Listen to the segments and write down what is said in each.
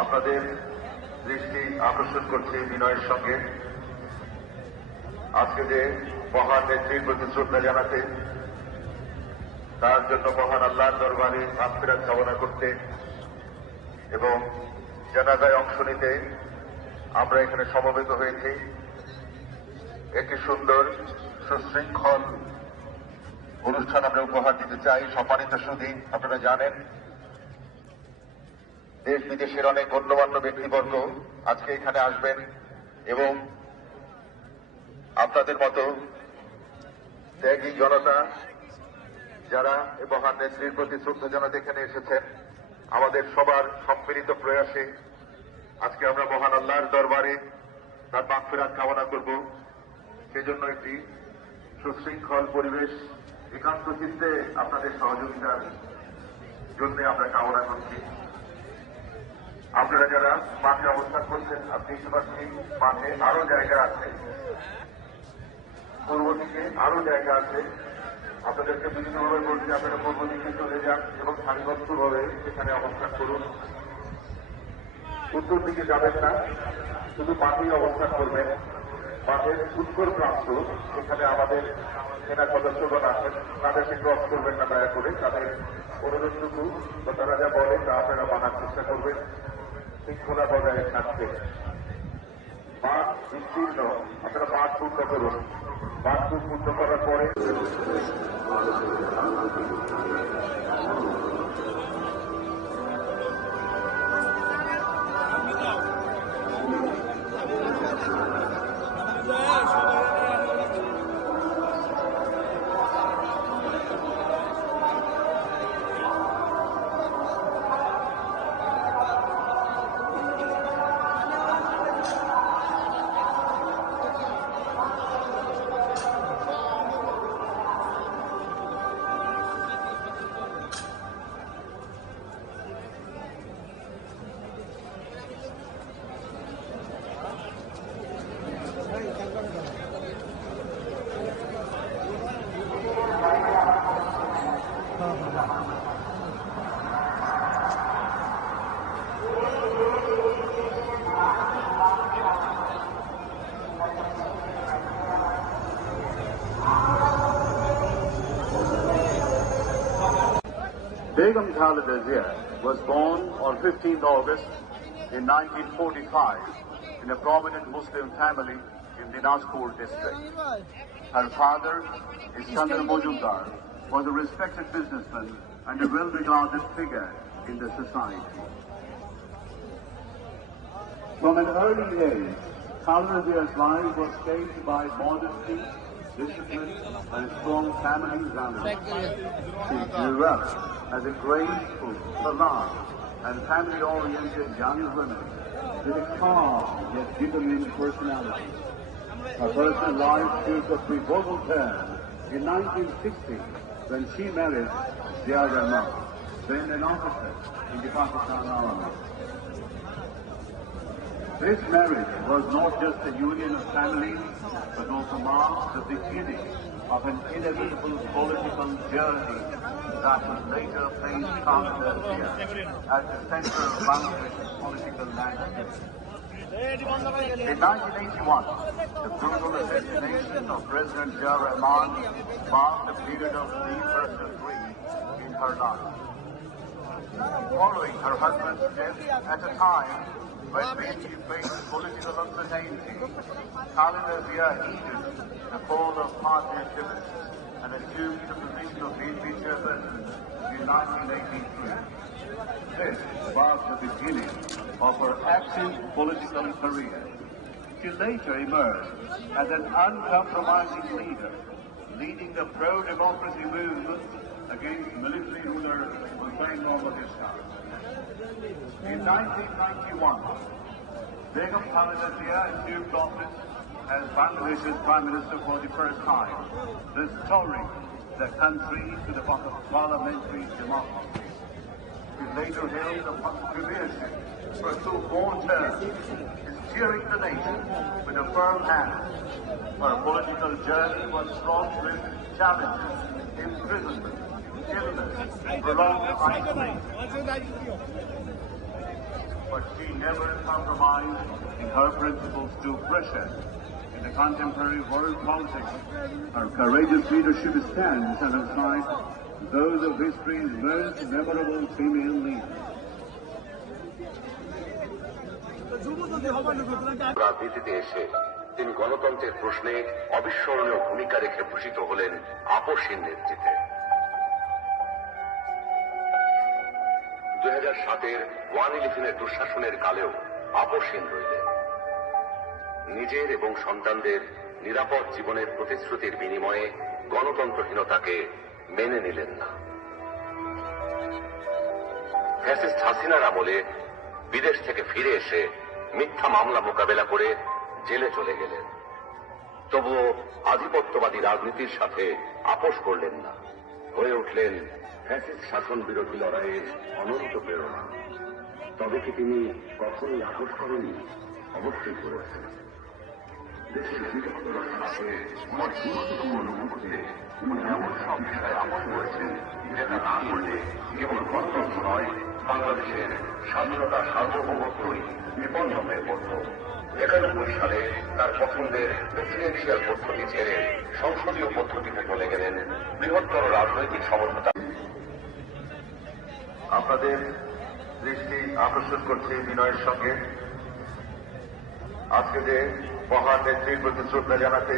আপনাদের দৃষ্টি আকর্ষণ করছে বিনয়ের সঙ্গে আজকে যে মহান নেত্রীর প্রতি শ্রদ্ধা জানাতে, তার জন্য মহান আল্লাহর দরবারে মাগফিরাত কামনা করতে এবং জানাজায় অংশ নিতে আমরা এখানে সমবেত হয়েছি। একটি সুন্দর সুশৃঙ্খল অনুষ্ঠান আমরা উপহার দিতে চাই। সম্মানিত সুধী, আপনারা জানেন দেশ বিদেশের অনেক গণ্যমান্য ব্যক্তিবর্গ আজকে এখানে আসবেন এবং আপনাদের মতো ত্যাগী জনতা যারা এই মহান নেত্রীর প্রতি শ্রদ্ধা জানাতে এখানে এসেছেন, আমাদের সবার সম্মিলিত প্রয়াসে আজকে আমরা মহান আল্লাহর দরবারে তার মাগফিরাত কামনা করব। সেজন্য একটি সুশৃঙ্খল পরিবেশ একান্ত চিত্তে আপনাদের সহযোগিতার জন্য আমরা কামনা করছি। আপনারা যারা মাঠে অবস্থান করছেন, আপনি দেখতে পাচ্ছেন মাঠে আরো জায়গা আছে, পূর্ব দিকে আরো জায়গা আছে। আপনাদেরকে বিভিন্নভাবে বলছি আপনারা পূর্ব দিকে চলে যান এবং সারিবদ্ধভাবে সেখানে অবস্থান করুন। উত্তর দিকে যাবেন না, শুধু মাঠেই অবস্থান করবেন। মাঠের উত্তর প্রান্ত এখানে আমাদের সেনা সদস্যগণ আছেন, তাদেরকে ক্রস করবেন না দয়া করে। তাদের অনুরোধটুকু বা তারা যা বলে তা আপনারা মানার চেষ্টা করবেন, শৃঙ্খলা বজায় থাকবে। মাঠ বিস্তীর্ণ, আপনারা মাঠ পূর্ণ করুন। মাঠ পূর্ণ করার পরে Begum Khalida Zia was born on 15th August in 1945 in a prominent Muslim family in Dinajpur district. Her father, Iskandar Mojumdar, was a respected businessman and a well-regarded figure in the society. From an early age, Khalida Zia's life was shaped by modesty, discipline, and strong family values. She grew up as a graceful, polite, and family-oriented young woman with a calm yet determined personality. Her personal life took a pivotal turn in 1960 when she married Zia Rahman, then an officer in the Pakistan Army. This marriage was not just a union of families, but also marked the beginning of an inevitable political journey that would later place Khalida Zia at the center of Bangladesh's political landscape. In 1981, the brutal assassination of President Zia Rahman marked a period of deep personal grief in her life. Following her husband's death at a time when she faced political uncertainty, Khalida Zia heeded the call of party activists and assumed the position of VP chairperson in 1983. This was the beginning of her active political career. She later emerged as an uncompromising leader, leading the pro-democracy movement against military ruler Hussain Mohammad Ishaq. In 1991, Begum Khalida Zia assumed office as Bangladesh's Prime Minister for the first time, restoring the country to the parliamentary democracy. She later held the premiership for 2 more terms, steering the nation with a firm hand. Her political journey was fraught with challenges, imprisonment, illness, prolonged isolation. but she never compromised in her principles to pressure. In the contemporary world politics, her courageous leadership stands alongside those of history's most memorable female leaders. রাজনীতিতে এসে তিনি গণতন্ত্রের প্রশ্নে অবিস্মরণীয় ভূমিকা রেখে ভূষিত হলেন আপসহীন নেতৃত্বে। 2007-এর 1/11 দুঃশাসনের কালেও আপসহীন রইলেন। নিজের এবং সন্তানদের নিরাপদ জীবনের প্রতিশ্রুতির বিনিময়ে গণতন্ত্রহীনতাকে মেনে নিলেন না। ফ্যাসিস্ট হাসিনার আমলে বিদেশ থেকে ফিরে এসে মিথ্যা মামলা মোকাবেলা করে জেলে চলে গেলেন। তবুও আধিপত্যবাদী রাজনীতির সাথে আপোষ করলেন না, হয়ে উঠলেন ফ্যাসিস্ট শাসন বিরোধী লড়াইয়ের অনন্ত প্রেরণা। তবে কি তিনি কখনোই আপোষ করেননি? অবশ্যই করেছেন। দেশের বৃহত্তর স্বার্থে আমার গুরুত্বতম অনুভূতিতে উনি এমন সব বিষয়ে আপোষ করেছেন যেটা না করলে কেবল গণতন্ত্র নয়, বাংলাদেশের স্বাধীনতা সার্বভৌমত্বই বিপন্ন হয়ে পড়ত। 91 সালে তার পছন্দের প্রেসিডেন্সিয়াল পদ্ধতি ছেড়ে সংসদীয় পদ্ধতিতে চলে গেলেন বৃহত্তর রাজনৈতিক সমঝোতা। আপনাদের দৃষ্টি আকর্ষণ করছে বিনয়ের সঙ্গে আজকে যে মহান নেত্রীর প্রতি শ্রদ্ধা জানাতে,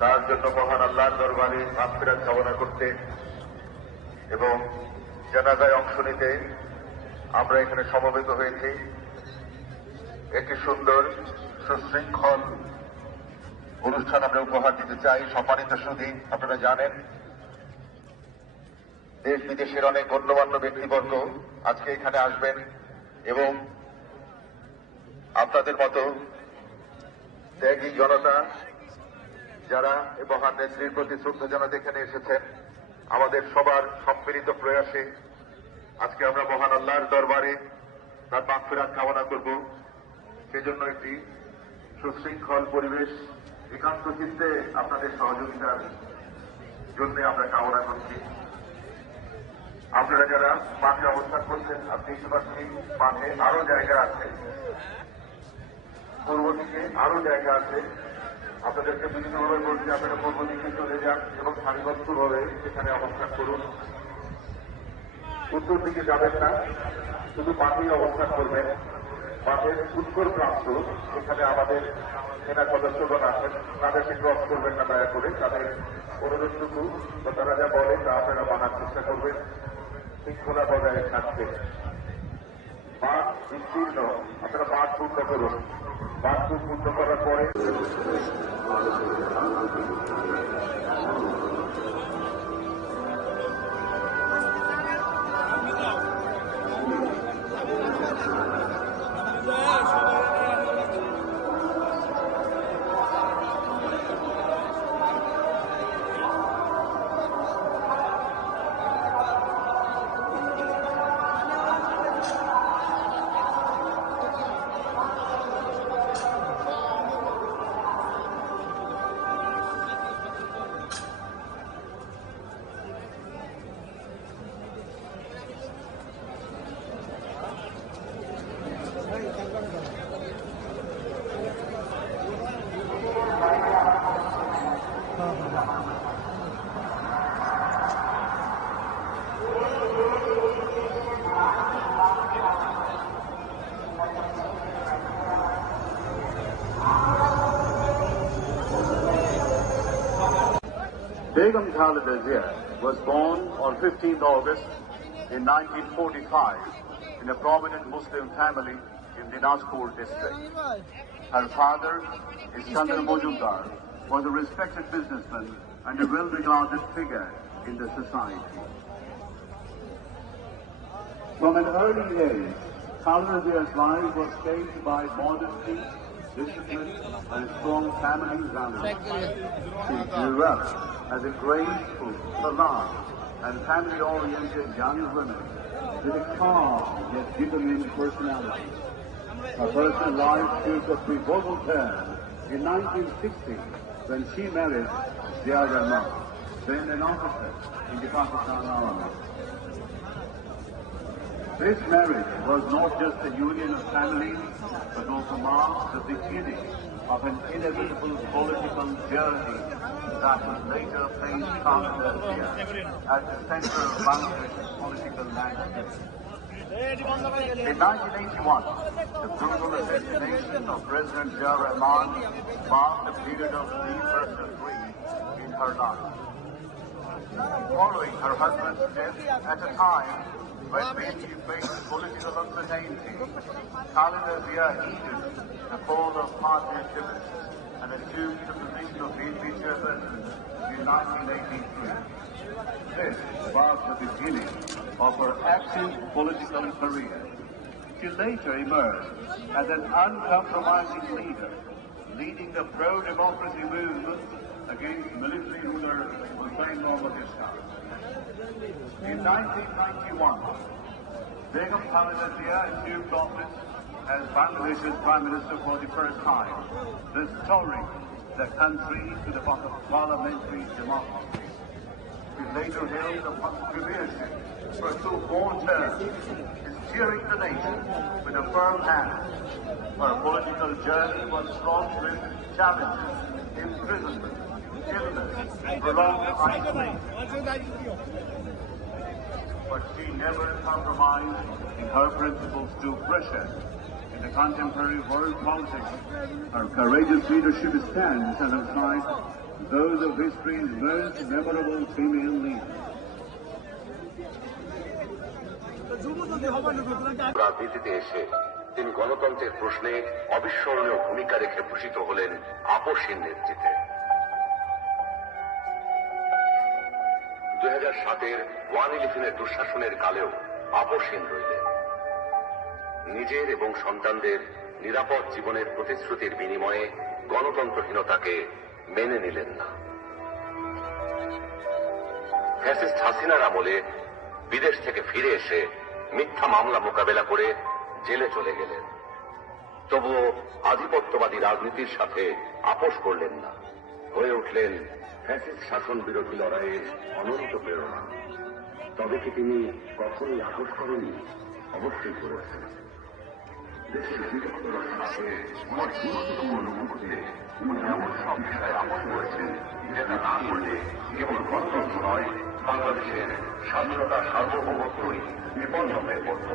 তার জন্য মহান আল্লাহর দরবারে মাগফিরাত কামনা করতে এবং জানাজায় অংশ নিতে আমরা এখানে সমবেত হয়েছি। একটি সুন্দর সুশৃঙ্খল অনুষ্ঠান আমরা উপহার দিতে চাই। সম্মানিত সুধী, আপনারা জানেন দেশ বিদেশের অনেক গণ্যমান্য ব্যক্তিবর্গ আজকে এখানে আসবেন এবং আপনাদের মতো ত্যাগী জনতা যারা এই মহান নেত্রীর প্রতি শ্রদ্ধা জানাতে এখানে এসেছেন, আমাদের সবার সম্মিলিত প্রয়াসে আজকে আমরা মহান আল্লাহর দরবারে তার মাগফিরাত কামনা করব। সেজন্য একটি সুশৃঙ্খল পরিবেশ একান্ত চিত্তে আপনাদের সহযোগিতার জন্য আমরা কামনা করছি। আপনারা যারা মাঠে অবস্থান করছেন, আপনি পাচ্ছি মাঠে আরো জায়গা আছে, পূর্ব দিকে আরো জায়গা আছে। আপনাদেরকে বিভিন্নভাবে বলছি আপনারা পূর্ব দিকে চলে যান এবং সারিবদ্ধভাবে সেখানে অবস্থান করুন। উত্তর দিকে যাবেন না, শুধু মাঠেই অবস্থান করবেন। মাঠের উত্তর প্রান্ত সেখানে আমাদের সেনা সদস্যগণ আছেন, তাদেরকে ক্রস করবেন না দয়া করে। তাদের অনুরোধটুকু বা তারা যা বলে তা আপনারা মানার চেষ্টা করবেন শৃঙ্খলা বজায় থাকবে। মাঠ বিস্তীর্ণ, আপনারা মাঠ পূর্ণ করুন। মাঠ পূর্ণ করার পরে Begum Khalida Zia was born on 15th August in 1945 in a prominent Muslim family in Dinajpur district. Her father, Iskandar Mojumdar, was a respected businessman and a well-regarded figure in the society. From an early age, Khalida Zia's life was shaped by modesty, discipline, and strong family values. She grew up as a graceful, polite, and family-oriented young woman with a calm yet determined personality. Her personal life took a pivotal turn in 1960 when she married Zia Rahman, then an officer in the Pakistan Army. This marriage was not just a union of families, but also marked the beginning of an inevitable political journey that would later place Khalid al-Zia at the center of Bangladesh's political landscape. In 1981, the brutal assassination of President Zia Rahman marked a period of deep personal grief in her life. Following her husband's death at a time when many faced political uncertainty, Khalid al-Zia heeded the call of party activists and assumed the position of VP chairperson in 1983. This was the beginning of her active political career. She later emerged as an uncompromising leader, leading the pro-democracy movement against military ruler Hussain Mohammad Shah. In 1991, Begum Khalida Zia assumed office as Bangladesh's Prime Minister for the first time, restoring the country to the parliamentary democracy. She later held the premiership for 2 more terms, steering the nation with a firm hand. Her political journey was fraught with challenges, imprisonment, illness, prolonged isolation. But she never compromised in her principles to pressure in the contemporary world politics. Her courageous leadership stands alongside those of history's most memorable female leaders. রাজনীতিতে এসে তিনি গণতন্ত্রের প্রশ্নে অবিস্মরণীয় ভূমিকা রেখে ভূষিত হলেন আপসহীন নেতৃত্বে। 2007-এর 1/11-এর দুঃশাসনের কালেও আপসহীন রইলেন। নিজের এবং সন্তানদের নিরাপদ জীবনের প্রতিশ্রুতির বিনিময়ে গণতন্ত্রহীনতাকে মেনে নিলেন না। ফ্যাসিস্ট হাসিনার আমলে বিদেশ থেকে ফিরে এসে মিথ্যা মামলা মোকাবেলা করে জেলে চলে গেলেন। তবুও আধিপত্যবাদী রাজনীতির সাথে আপোষ করলেন না, হয়ে উঠলেন ফ্যাসিস্ট শাসন বিরোধী লড়াইয়ের অনন্ত প্রেরণা। তবে কি তিনি কখনোই আপোষ করেননি? অবশ্যই করেছেন। দেশের বৃহত্তর সাথে আমার গুরুত্বপূর্ণ মুহূর্তে উনি এমন সব বিষয়ে আপোষ করেছেন যেটা না করলে কেবল গণতন্ত্র নয়, বাংলাদেশের স্বাধীনতা সার্বভৌমত্বই বিপন্ন হয়ে পড়ত।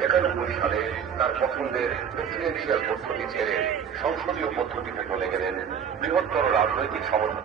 91 সালে তার পছন্দের প্রেসিডেন্সিয়াল পদ্ধতি ছেড়ে সংসদীয় পদ্ধতিতে চলে গেলেন বৃহত্তর রাজনৈতিক সমঝোতা।